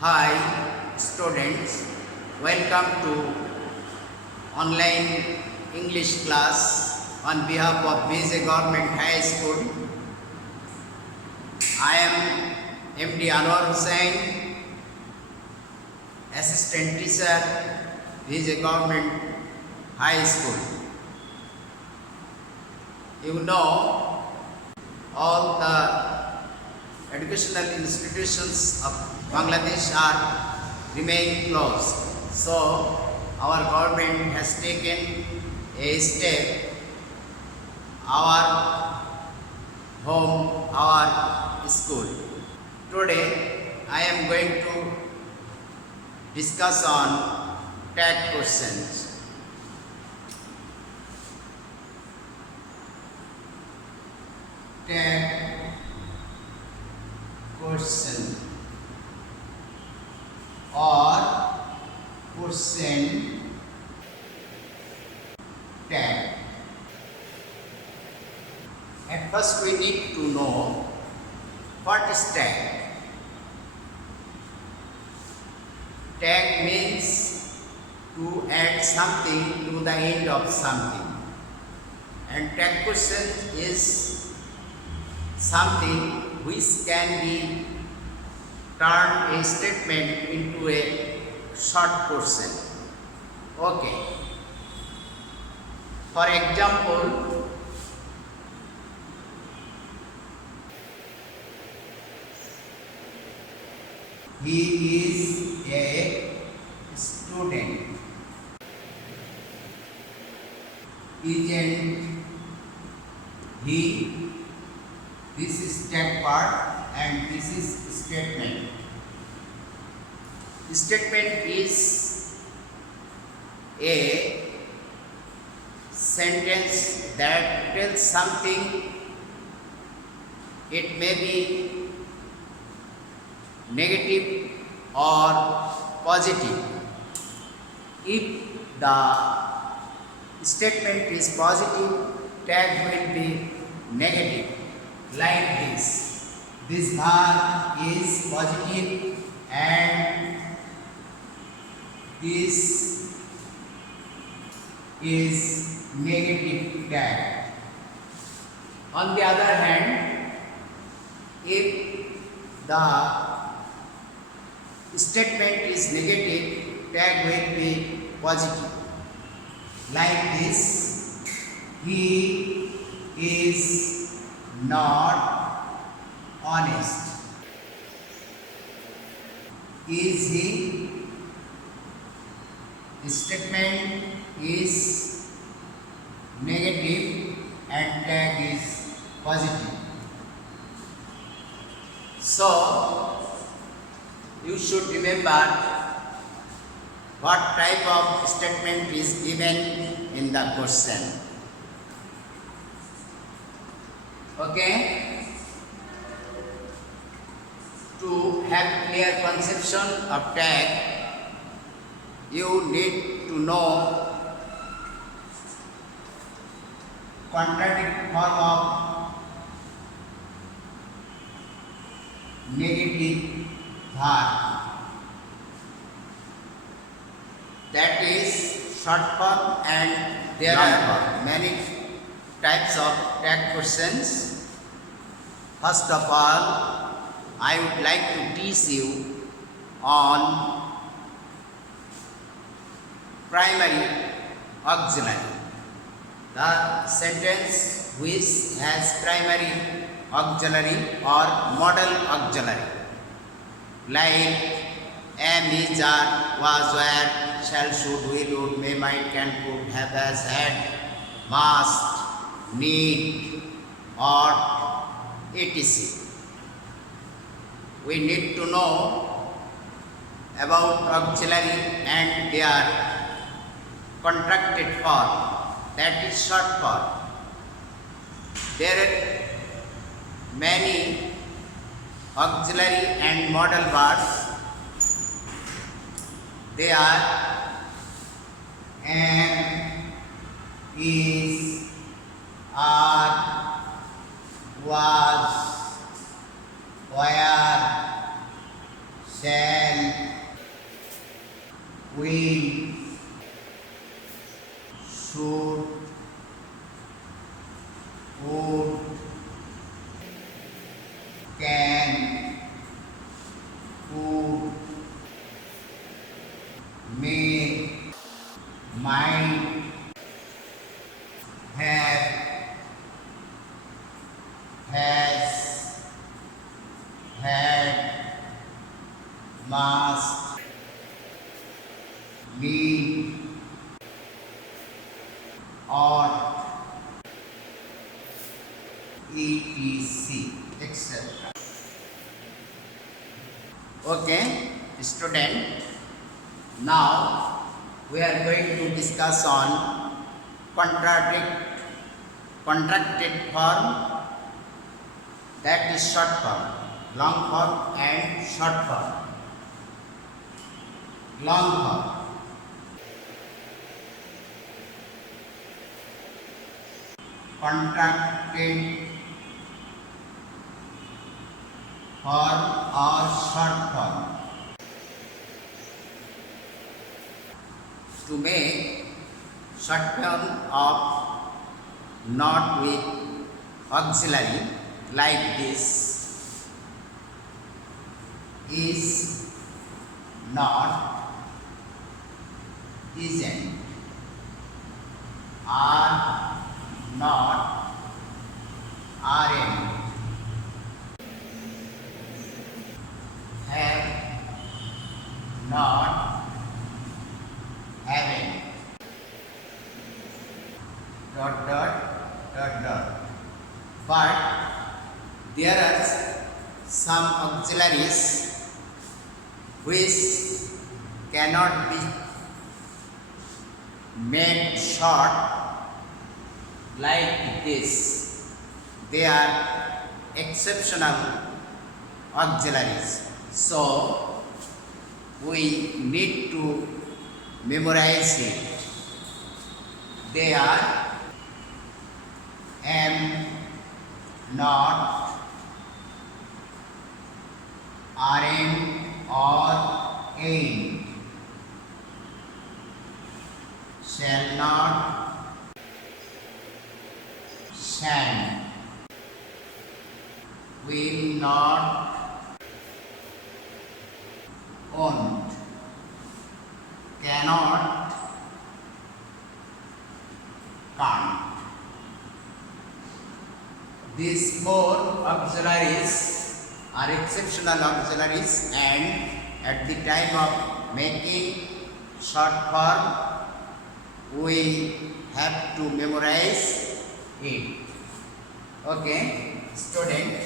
Hi students, welcome to online English class on behalf of Govt High School. I am MD Anwar Hussain, Assistant Teacher, Govt High School. You know, all the educational institutions of Bangladesh are remain closed. So our government has taken a step. Our home, our school. Today I am going to discuss on tag questions. Tag question or question tag. At first we need to know what is tag. Tag means to add something to the end of something, and tag question is something which can be turned a statement into a short question. Okay. For example, he is a student. Isn't he? This is tag part and this is statement. Statement is a sentence that tells something. It may be negative or positive. If the statement is positive, tag will be negative. Like this. This verb is positive and this is negative tag. On the other hand, if the statement is negative, tag will be positive. Like this, he is not honest. Is he? The statement is negative and tag is positive. So you should remember what type of statement is given in the question. Okay? To have clear conception of tag, you need to know contradict form of negative verb. That is short form, and there are many types of tag questions. First of all, I would like to teach you on primary auxiliary. The sentence which has primary auxiliary or modal auxiliary, like am, is, are, was, were, shall, should, will, would, may, might, can, could, have, has, had, must, need, ought, etc. We need to know about auxiliary and their contracted form, that is short form. There are many auxiliary and modal verbs. They are am, is, are, was, where, shall, will, should, would, can, could, may, might, have, has, had, must, need, ought, etc. etc. Okay, student. Now we are going to discuss on contracted form, that is short form, long form and short form. Long form. Contracted form or short form. To make short form of not with auxiliary like this: is, not, isn't, are, not, aren't, have, not, haven't, dot dot dot dot. But there are some auxiliaries which cannot be made short like this. They are exceptional auxiliaries. So we need to memorize it. They are am, not, aren't or ain't, shall not, shan't, will not, won't, cannot, can't. These four auxiliaries are exceptional auxiliaries, and at the time of making short form we have to memorize it. Okay, student,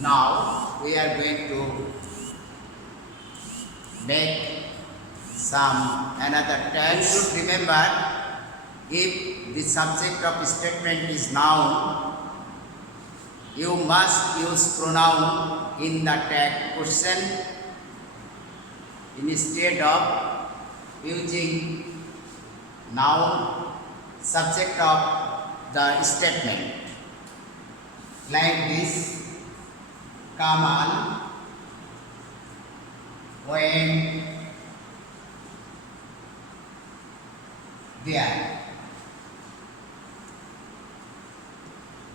now we are going to make some another test. You should remember, if the subject of statement is noun, you must use pronoun in the tag question instead of using noun subject of the statement. Like this: Kamal went there.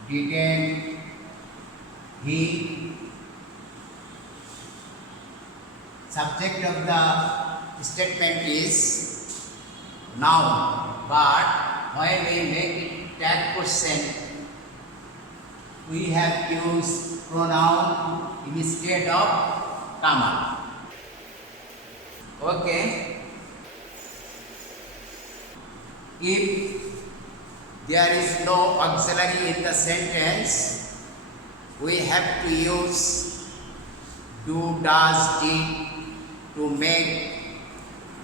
Didn't he? Subject of the statement is noun, but when we make it tag question, we have used pronoun instead of Kamal. Okay. If there is no auxiliary in the sentence, we have to use do, does, did to make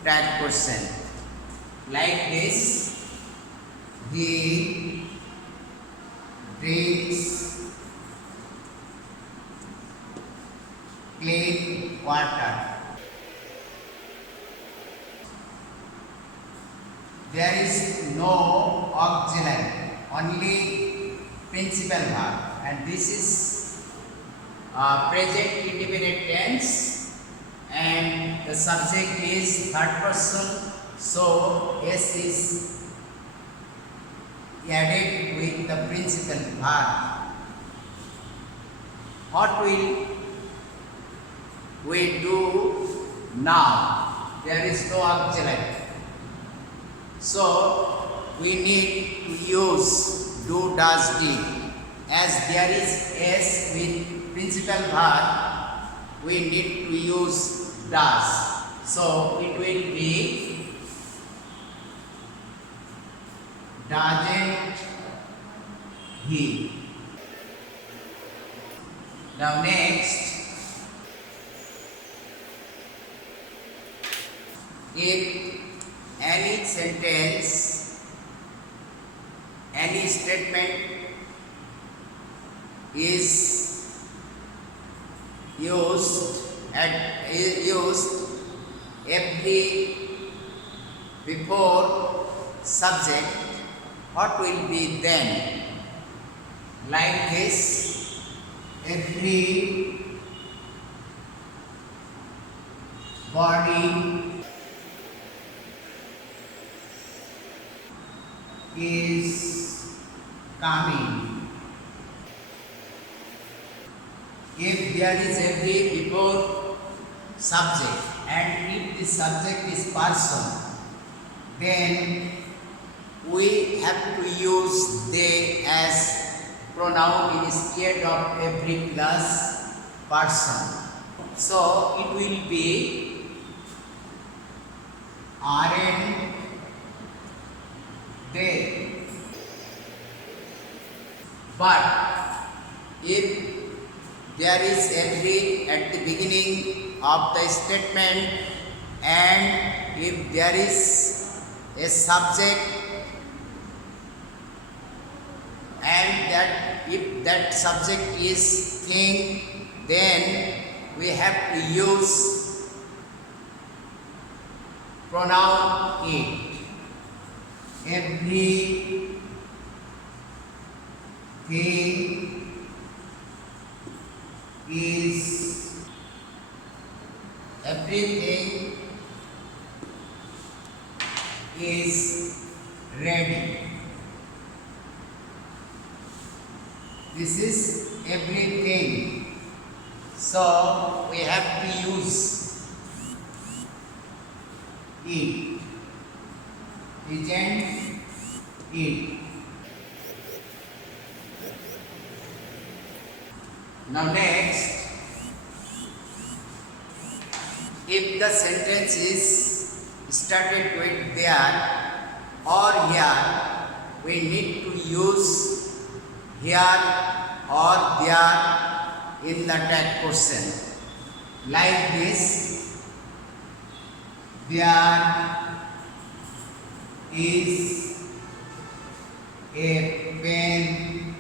tag question. Like this: he drinks clean water. There is no auxiliary, only principal verb, and this is present indefinite tense, and the subject is third person So S is added with the principal verb. What will we do now? There is no auxiliary. So we need to use do, does, did. As there is S with principal verb, we need to use does. So it will be doesn't he. Now next, if any sentence, any statement is used every before subject, what will be then? Like this, every body is coming. If there is every before subject and if the subject is person, then we have to use they as pronoun instead of every plus person. So it will be aren't they. But if there is every at the beginning of the statement and if there is a subject and that if that subject is thing, then we have to use pronoun it. Everything is ready. This is everything. So we have to use it. Isn't it? Now next, if the sentence is started with there or here, we need to use here or there in the tag question. Like this, there is a pen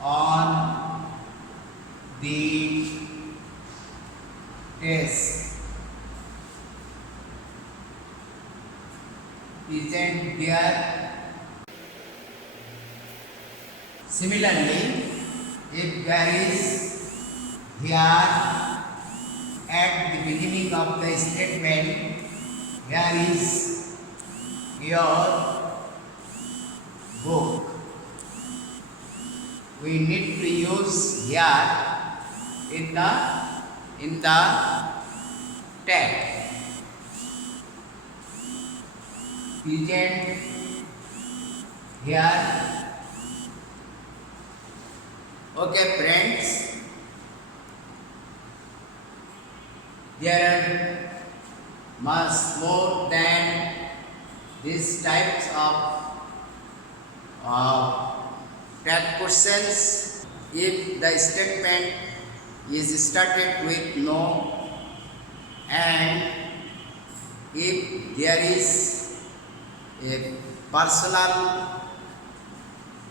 on the desk. Isn't there? Similarly, if there is here at the beginning of the statement, here is your book. We need to use here in the tag. Isn't here? Okay, friends. There are much more than these types of tag questions. If the statement is started with no and if there is a personal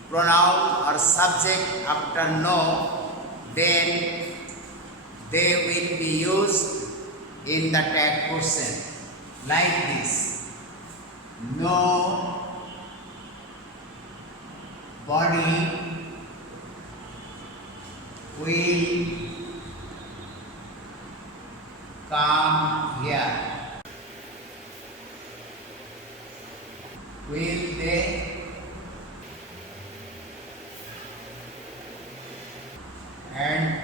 pronoun or subject after no, then they will be used in the tag question like this. No body will come here. will they, and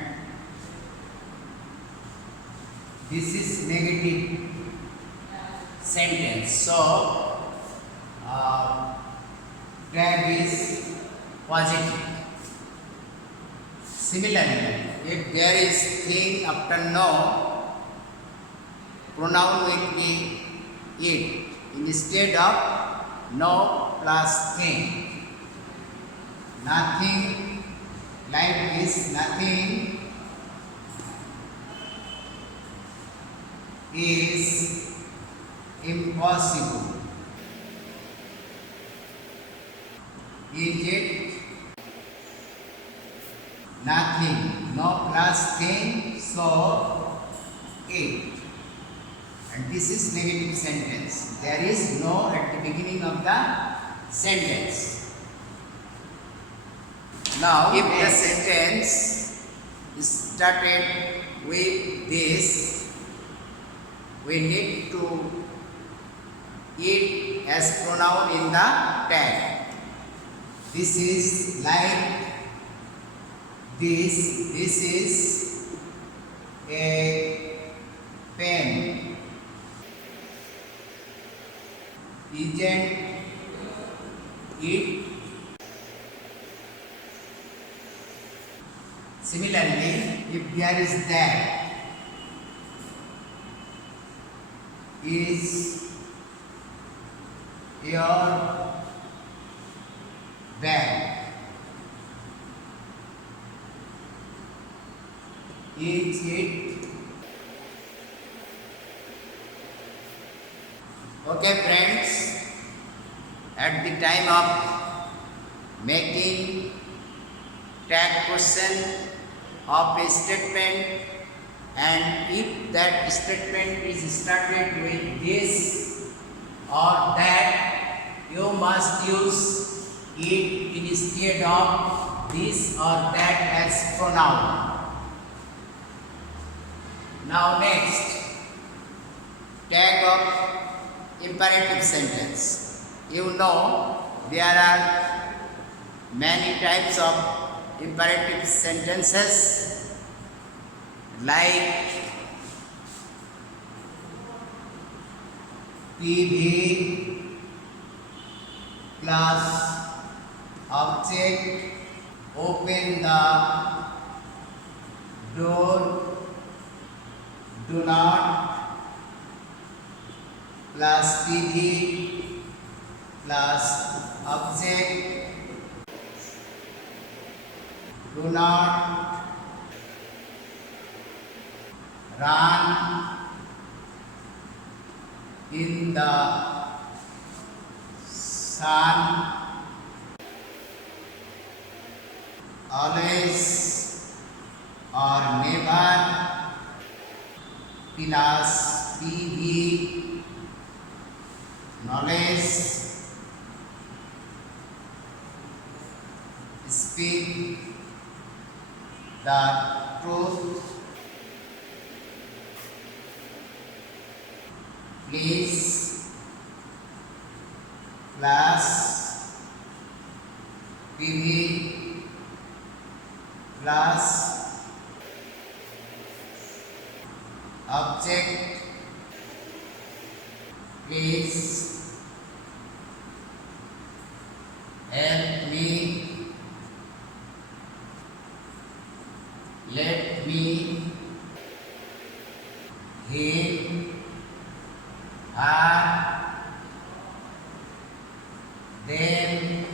this is negative sentence. So tag is positive. Similarly, if there is thing after no, pronoun will be it instead of no plus thing. Nothing, like this, nothing is impossible. Is it? Nothing, no plus thing, so it. And this is negative sentence. There is no at the beginning of the sentence. Now, if the sentence is started with this, we need to it as pronoun in the tag. This is like this. This is a pen. Isn't it? Similarly, if there is that, is your bag? Is it? Okay, friends, at the time of making tag question of a statement, and if that statement is started with this or that, you must use it instead of this or that as pronoun. Now next, tag of imperative sentence. You know there are many types of imperative sentences like TV plus object, open the door, do not plus TV plus object, do not run in the sun, always or never plus PV, knowledge, speak the truth, please plus PV plus object, please help me, let me, him, her, them,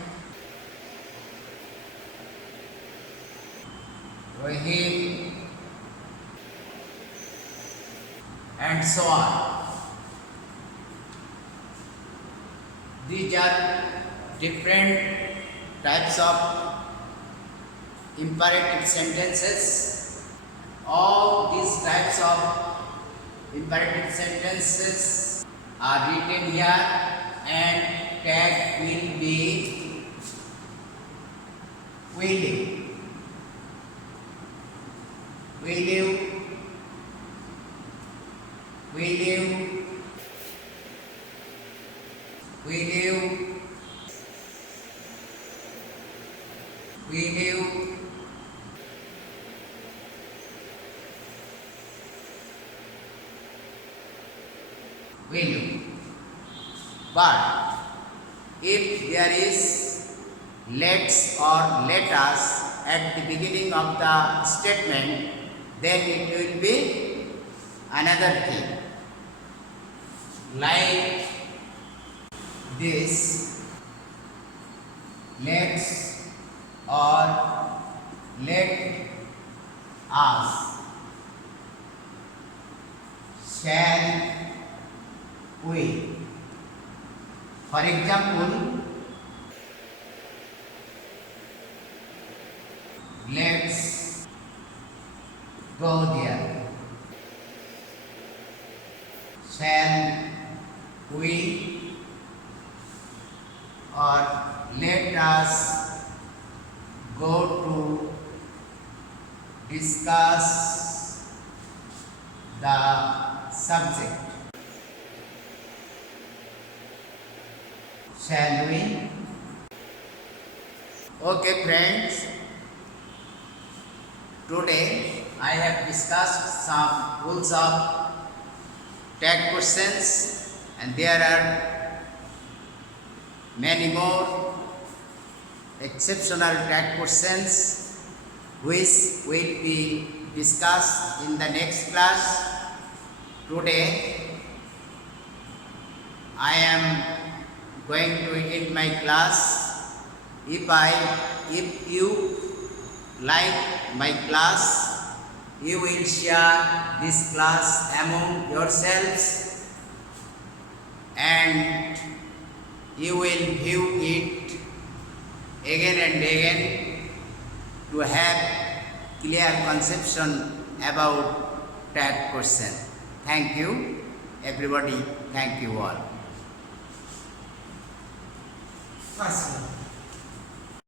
him, and so on. These are different types of imperative sentences. All these types of imperative sentences are written here, and tag will be will you. Will you? Will you? Will you? knew we knew. But if there is let's or let us at the beginning of the statement, then it will be another thing. Like this, let's or let us, shall we. For example, let's go there. Shall we, or let us go to discuss the subject. Shall we? Okay friends, today I have discussed some rules of tag questions, and there are many more exceptional tag questions which will be discussed in the next class. Today I am going to end my class. If you like my class, you will share this class among yourselves and you will view it again and again to have clear conception about that question. Thank you everybody. Thank you all. Awesome.